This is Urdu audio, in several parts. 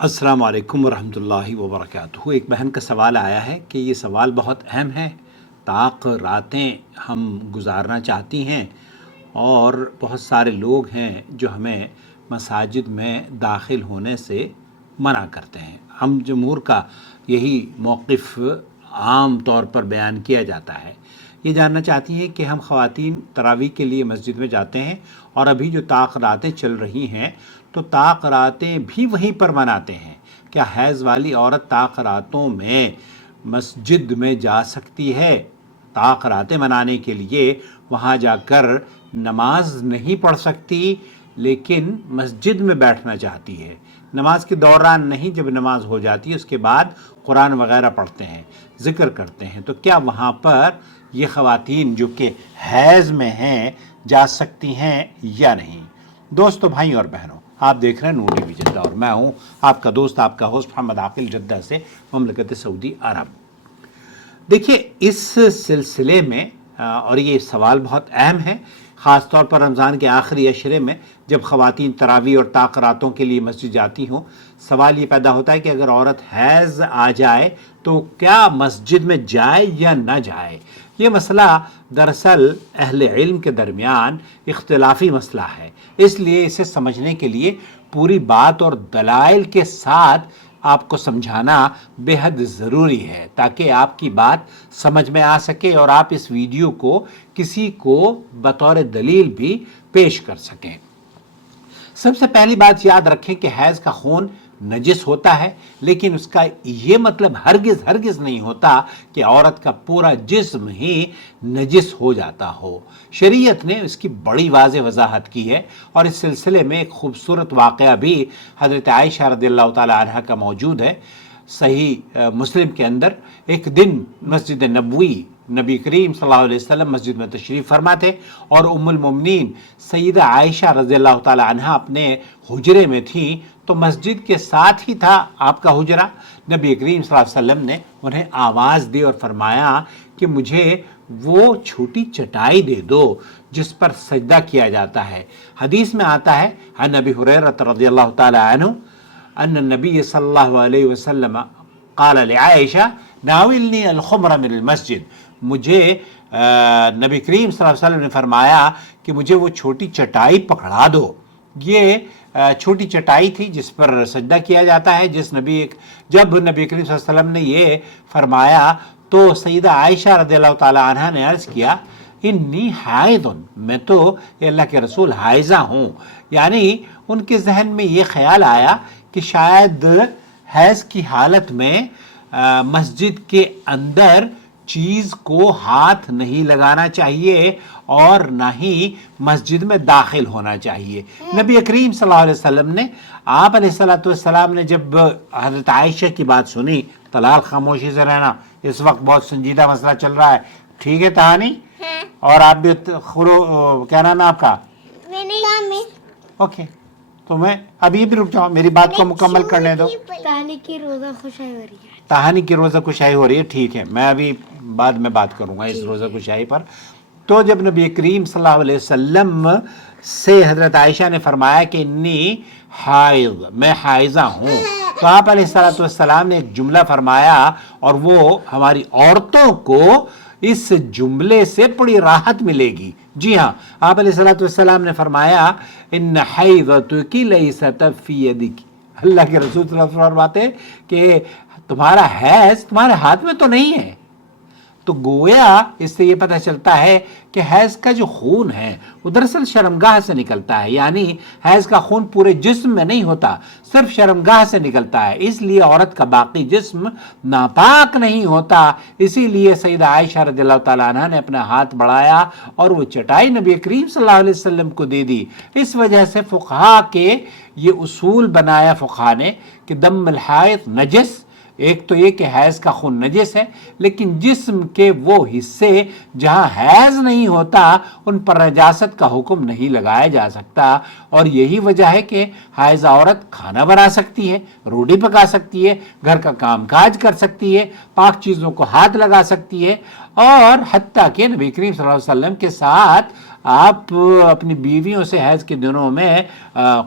السلام علیکم ورحمۃ اللہ وبرکاتہ۔ ایک بہن کا سوال آیا ہے کہ یہ سوال بہت اہم ہے۔ طاق راتیں ہم گزارنا چاہتی ہیں اور بہت سارے لوگ ہیں جو ہمیں مساجد میں داخل ہونے سے منع کرتے ہیں۔ ہم جمہور کا یہی موقف عام طور پر بیان کیا جاتا ہے۔ یہ جاننا چاہتی ہیں کہ ہم خواتین تراویح کے لیے مسجد میں جاتے ہیں اور ابھی جو طاق راتیں چل رہی ہیں تو طاق راتیں بھی وہیں پر مناتے ہیں۔ کیا حیض والی عورت طاق راتوں میں مسجد میں جا سکتی ہے؟ طاق راتیں منانے کے لیے وہاں جا کر نماز نہیں پڑھ سکتی لیکن مسجد میں بیٹھنا چاہتی ہے۔ نماز کے دوران نہیں، جب نماز ہو جاتی ہے اس کے بعد قرآن وغیرہ پڑھتے ہیں، ذکر کرتے ہیں، تو کیا وہاں پر یہ خواتین جو کہ حیض میں ہیں جا سکتی ہیں یا نہیں؟ دوستو، بھائی اور بہنوں، آپ دیکھ رہے ہیں نور ٹی وی جدہ اور میں ہوں آپ کا دوست، آپ کا ہوسٹ محمد عاقل، جدہ سے، مملکت سعودی عرب۔ دیکھیے، اس سلسلے میں اور یہ سوال بہت اہم ہے، خاص طور پر رمضان کے آخری عشرے میں جب خواتین تراویح اور طاق راتوں کے لیے مسجد جاتی ہوں، سوال یہ پیدا ہوتا ہے کہ اگر عورت حیض آ جائے تو کیا مسجد میں جائے یا نہ جائے؟ یہ مسئلہ دراصل اہل علم کے درمیان اختلافی مسئلہ ہے، اس لیے اسے سمجھنے کے لیے پوری بات اور دلائل کے ساتھ آپ کو سمجھانا بے حد ضروری ہے تاکہ آپ کی بات سمجھ میں آ سکے اور آپ اس ویڈیو کو کسی کو بطور دلیل بھی پیش کر سکیں۔ سب سے پہلی بات یاد رکھیں کہ حیض کا خون نجس ہوتا ہے، لیکن اس کا یہ مطلب ہرگز نہیں ہوتا کہ عورت کا پورا جسم ہی نجس ہو جاتا ہو۔ شریعت نے اس کی بڑی واضح وضاحت کی ہے اور اس سلسلے میں ایک خوبصورت واقعہ بھی حضرت عائشہ رضی اللہ تعالی عنہا کا موجود ہے۔ صحیح مسلم کے اندر ایک دن مسجد نبوی نبی کریم صلی اللہ علیہ وسلم مسجد میں تشریف فرما تھے اور ام المومنین سیدہ عائشہ رضی اللہ تعالی عنہا اپنے حجرے میں تھیں، تو مسجد کے ساتھ ہی تھا آپ کا حجرہ۔ نبی کریم صلی اللہ علیہ وسلم نے انہیں آواز دی اور فرمایا کہ مجھے وہ چھوٹی چٹائی دے دو جس پر سجدہ کیا جاتا ہے۔ حدیث میں آتا ہے عن ابی ہریرہ رضی اللہ تعالی عنہ ان النبی صلی اللہ علیہ وسلم قال لعائشہ ناولنی الخمر من المسجد، مجھے نبی کریم صلی اللہ علیہ وسلم نے فرمایا کہ مجھے وہ چھوٹی چٹائی پکڑا دو۔ یہ چھوٹی چٹائی تھی جس پر سجدہ کیا جاتا ہے۔ جب نبی کریم صلی اللہ علیہ وسلم نے یہ فرمایا تو سیدہ عائشہ رضی اللہ تعالی عنہا نے عرض کیا انی حائض، میں تو اللہ کے رسول حائضہ ہوں۔ یعنی ان کے ذہن میں یہ خیال آیا کہ شاید حیض کی حالت میں مسجد کے اندر چیز کو ہاتھ نہیں لگانا چاہیے اور نہ ہی مسجد میں داخل ہونا چاہیے۔ نبی کریم صلی اللہ علیہ وسلم نے، آپ علیہ السلام نے جب حضرت عائشہ کی بات سنی، طلال خاموشی سے رہنا، اس وقت بہت سنجیدہ مسئلہ چل رہا ہے، ٹھیک ہے تہانی؟ اور آپ بھی کیا نام ہے آپ کا؟ اوکے، تو میں ابھی بھی رک جاؤں، میری بات کو مکمل کرنے دو۔ تہانی کی روزہ خوشائی ہو رہی ہے، تہانی کی روزہ کشائی ہو رہی ہے، ٹھیک ہے، میں ابھی بعد میں بات کروں گا اس روزہ کشائی پر۔ تو جب نبی کریم صلی اللہ علیہ وسلم سے حضرت عائشہ نے فرمایا کہ انی حائض، میں حائضہ ہوں، تو آپ علیہ السلام نے ایک جملہ فرمایا اور وہ ہماری عورتوں کو اس جملے سے بڑی راحت ملے گی۔ جی ہاں، آپ علیہ السلام نے فرمایا ان حیضتک لیست فی یدک، اللہ کے رسول صلی اللہ علیہ وسلم فرماتے ہیں کہ تمہارا حیض تمہارے ہاتھ میں تو نہیں ہے۔ تو گویا اس سے یہ پتہ چلتا ہے کہ حیض کا جو خون ہے وہ دراصل شرمگاہ سے نکلتا ہے، یعنی حیض کا خون پورے جسم میں نہیں ہوتا، صرف شرمگاہ سے نکلتا ہے، اس لیے عورت کا باقی جسم ناپاک نہیں ہوتا۔ اسی لیے سیدہ عائشہ رضی اللہ تعالیٰ عنہ نے اپنا ہاتھ بڑھایا اور وہ چٹائی نبی کریم صلی اللہ علیہ وسلم کو دے دی۔ اس وجہ سے فقہا کے یہ اصول بنایا فقہا نے کہ دم الحائض نجس، ایک تو یہ کہ حیض کا خون نجس ہے، لیکن جسم کے وہ حصے جہاں حیض نہیں ہوتا ان پر نجاست کا حکم نہیں لگایا جا سکتا، اور یہی وجہ ہے کہ حائض عورت کھانا بنا سکتی ہے، روٹی پکا سکتی ہے، گھر کا کام کاج کر سکتی ہے، پاک چیزوں کو ہاتھ لگا سکتی ہے، اور حتیٰ کہ نبی کریم صلی اللہ علیہ وسلم کے ساتھ آپ اپنی بیویوں سے حیض کے دنوں میں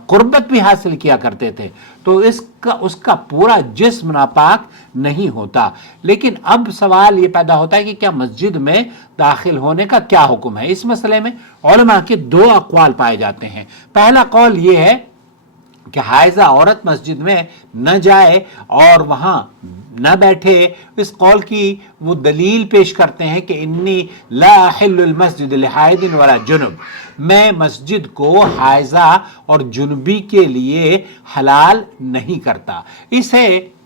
قربت بھی حاصل کیا کرتے تھے، تو اس کا پورا جسم ناپاک نہیں ہوتا۔ لیکن اب سوال یہ پیدا ہوتا ہے کہ کیا مسجد میں داخل ہونے کا کیا حکم ہے؟ اس مسئلے میں علماء کے دو اقوال پائے جاتے ہیں۔ پہلا قول یہ ہے کہ حائضہ عورت مسجد میں نہ جائے اور وہاں نہ بیٹھے۔ اس قول کی وہ دلیل پیش کرتے ہیں کہ انی لا احل المسجد لحائض ولا جنب، میں مسجد کو حائضہ اور جنبی کے لیے حلال نہیں کرتا۔ اسے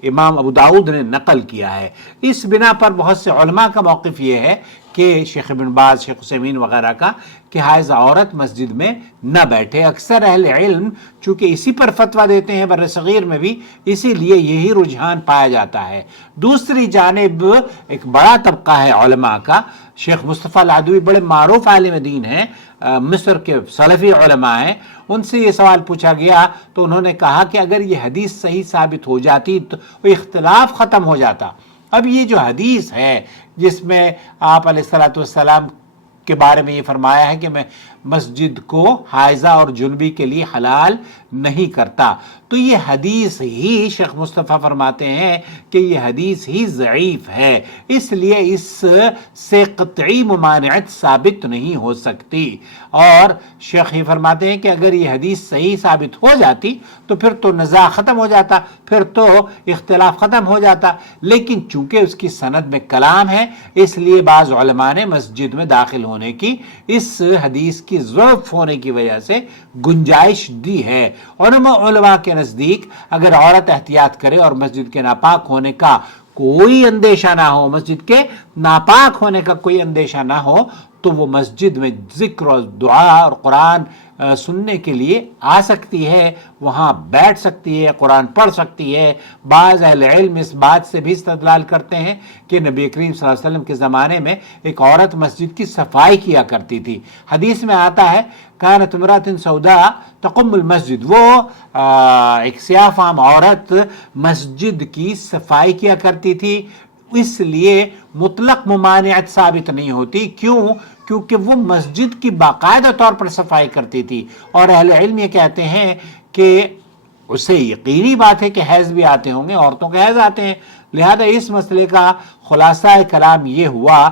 امام ابو داؤد نے نقل کیا ہے۔ اس بنا پر بہت سے علماء کا موقف یہ ہے کہ شیخ ابن باز، شیخ عثیمین وغیرہ کا، کہ حائضہ عورت مسجد میں نہ بیٹھے۔ اکثر اہل علم چونکہ اسی پر فتویٰ دیتے ہیں بر صغیر میں بھی، اسی لیے یہی رجحان پایا جاتا ہے۔ دوسری جانب ایک بڑا طبقہ ہے علماء کا، شیخ مصطفیٰ العدوی بڑے معروف عالم دین ہیں، مصر کے سلفی علماء ہیں، ان سے یہ سوال پوچھا گیا تو انہوں نے کہا کہ اگر یہ حدیث صحیح ثابت ہو جاتی تو اختلاف ختم ہو جاتا۔ اب یہ جو حدیث ہے جس میں آپ علیہ الصلوۃ والسلام کے بارے میں یہ فرمایا ہے کہ میں مسجد کو حائضہ اور جنبی کے لیے حلال نہیں کرتا، تو یہ حدیث ہی شیخ مصطفیٰ فرماتے ہیں کہ یہ حدیث ہی ضعیف ہے، اس لیے اس سے قطعی ممانعت ثابت نہیں ہو سکتی۔ اور شیخ یہ فرماتے ہیں کہ اگر یہ حدیث صحیح ثابت ہو جاتی تو پھر تو نزاع ختم ہو جاتا، پھر تو اختلاف ختم ہو جاتا، لیکن چونکہ اس کی سند میں کلام ہے اس لیے بعض علماء نے مسجد میں داخل ہونے کی اس حدیث کی ضعف ہونے کی وجہ سے گنجائش دی ہے۔ علماء کے نزدیک اگر عورت احتیاط کرے اور مسجد کے ناپاک ہونے کا کوئی اندیشہ نہ ہو، مسجد کے ناپاک ہونے کا کوئی اندیشہ نہ ہو، تو وہ مسجد میں ذکر اور دعا اور قرآن سننے کے لیے آ سکتی ہے، وہاں بیٹھ سکتی ہے، قرآن پڑھ سکتی ہے۔ بعض اہل علم اس بات سے بھی استدلال کرتے ہیں کہ نبی کریم صلی اللہ علیہ وسلم کے زمانے میں ایک عورت مسجد کی صفائی کیا کرتی تھی۔ حدیث میں آتا ہے کانت امرأۃ سوداء تقم المسجد، وہ ایک سیاہ فام عورت مسجد کی صفائی کیا کرتی تھی، اس لیے مطلق ممانعت ثابت نہیں ہوتی۔ کیونکہ وہ مسجد کی باقاعدہ طور پر صفائی کرتی تھی، اور اہل علم یہ کہتے ہیں کہ اسے یقینی بات ہے کہ حیض بھی آتے ہوں گے، عورتوں کے حیض آتے ہیں، لہذا اس مسئلے کا خلاصہ کلام یہ ہوا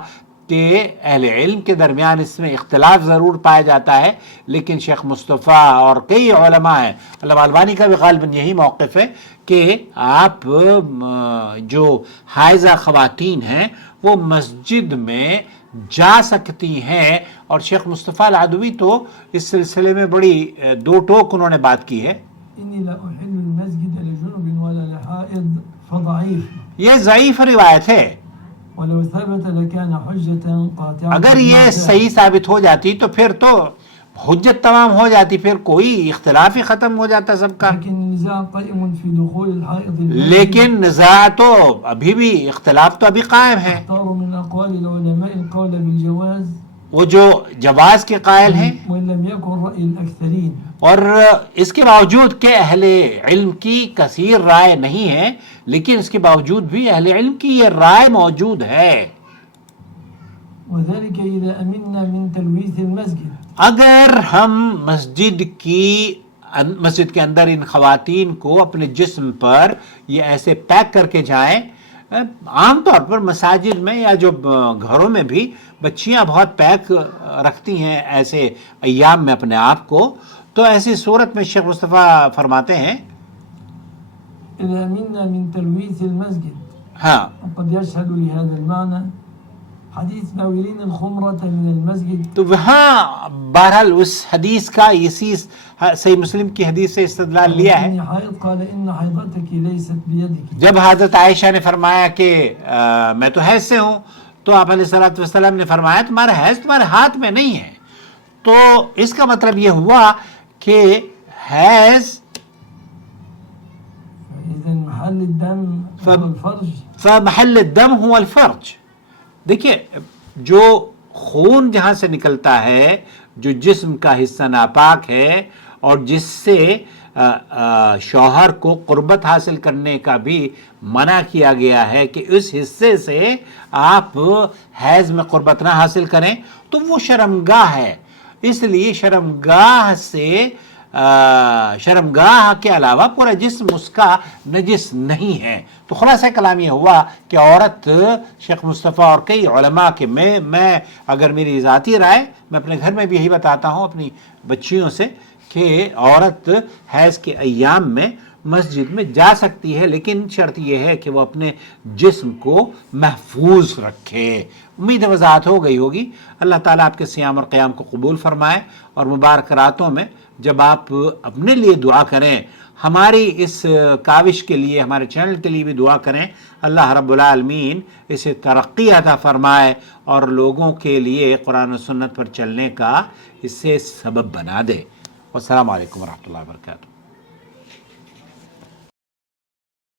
کہ اہل علم کے درمیان اس میں اختلاف ضرور پایا جاتا ہے، لیکن شیخ مصطفیٰ اور کئی علماء ہیں، علامہ البانی کا بھی غالباً یہی موقف ہے کہ آپ جو حائضہ خواتین ہیں وہ مسجد میں جا سکتی ہیں۔ اور شیخ مصطفیٰ العدوی تو اس سلسلے میں بڑی دو ٹوک انہوں نے بات کی ہے۔ انی لا احل المسجد لجنب ولا لحائض فضعیف، یہ ضعیف روایت ہے، ولو ثبت لكان حجة قاطعة۔ اگر یہ صحیح ثابت ہو جاتی تو پھر تو حجت تمام ہو جاتی، پھر کوئی اختلاف ہی ختم ہو جاتا سب کا۔ لیکن النزاع قائم في دخول الحائض المسجد، لیکن نزاع تو ابھی بھی، اختلاف تو ابھی قائم ہے۔ اختاروا من اقوال العلماء القول بالجواز وہ جو جواز کے قائل ہیں، وان لم يكن رأي الاكثرين، اور اس کے باوجود کہ اہل علم کی کثیر رائے نہیں ہے، لیکن اس کے باوجود بھی اہل علم کی یہ رائے موجود ہے۔ وذلك اذا امنا من تلويث المسجد، اگر ہم مسجد کے اندر ان خواتین کو اپنے جسم پر یہ ایسے پیک کر کے جائیں، عام طور پر مساجد میں یا جو گھروں میں بھی بچیاں بہت پیک رکھتی ہیں ایسے ایام میں اپنے آپ کو، تو ایسی صورت میں شیخ مصطفیٰ فرماتے ہیں اذا امنا من تلويث المسجد، ہاں، وقد يشهد لهذا المعنى حديث ناولين الخمرة من المسجد، تو وہاں بہرحال اس حدیث کا اسی صحیح مسلم کی حدیث سے استدلال لیا ہے۔ إني حائض قال ان حيضتك ليست بيدك، جب حضرت عائشہ نے فرمایا کہ میں تو حیض سے ہوں، تو آپ علیہ الصلوۃ والسلام نے فرمایا تمہارا حیض تمہارے ہاتھ میں نہیں ہے، تو اس کا مطلب یہ ہوا کہ حیض إذا محل الدم هو الفرج، فمحل الدم هو الفرج۔ دیکھیے، جو خون جہاں سے نکلتا ہے، جو جسم کا حصہ ناپاک ہے اور جس سے شوہر کو قربت حاصل کرنے کا بھی منع کیا گیا ہے کہ اس حصے سے آپ حیض میں قربت نہ حاصل کریں، تو وہ شرمگاہ ہے۔ اس لیے شرمگاہ سے شرمگاہ کے علاوہ پورا جسم اس کا نجس نہیں ہے۔ تو خلاصہ کلام یہ ہوا کہ عورت، شیخ مصطفیٰ اور کئی علماء کے میں اگر میری ذاتی رائے، میں اپنے گھر میں بھی یہی بتاتا ہوں اپنی بچیوں سے کہ عورت حیض کے ایام میں مسجد میں جا سکتی ہے، لیکن شرط یہ ہے کہ وہ اپنے جسم کو محفوظ رکھے۔ امید وضاحت ہو گئی ہوگی۔ اللہ تعالیٰ آپ کے صیام اور قیام کو قبول فرمائے، اور مبارک راتوں میں جب آپ اپنے لیے دعا کریں، ہماری اس کاوش کے لیے، ہمارے چینل کے لیے بھی دعا کریں، اللہ رب العالمین اسے ترقی عطا فرمائے اور لوگوں کے لیے قرآن و سنت پر چلنے کا اسے سبب بنا دے۔ والسلام علیکم ورحمۃ اللہ وبرکاتہ۔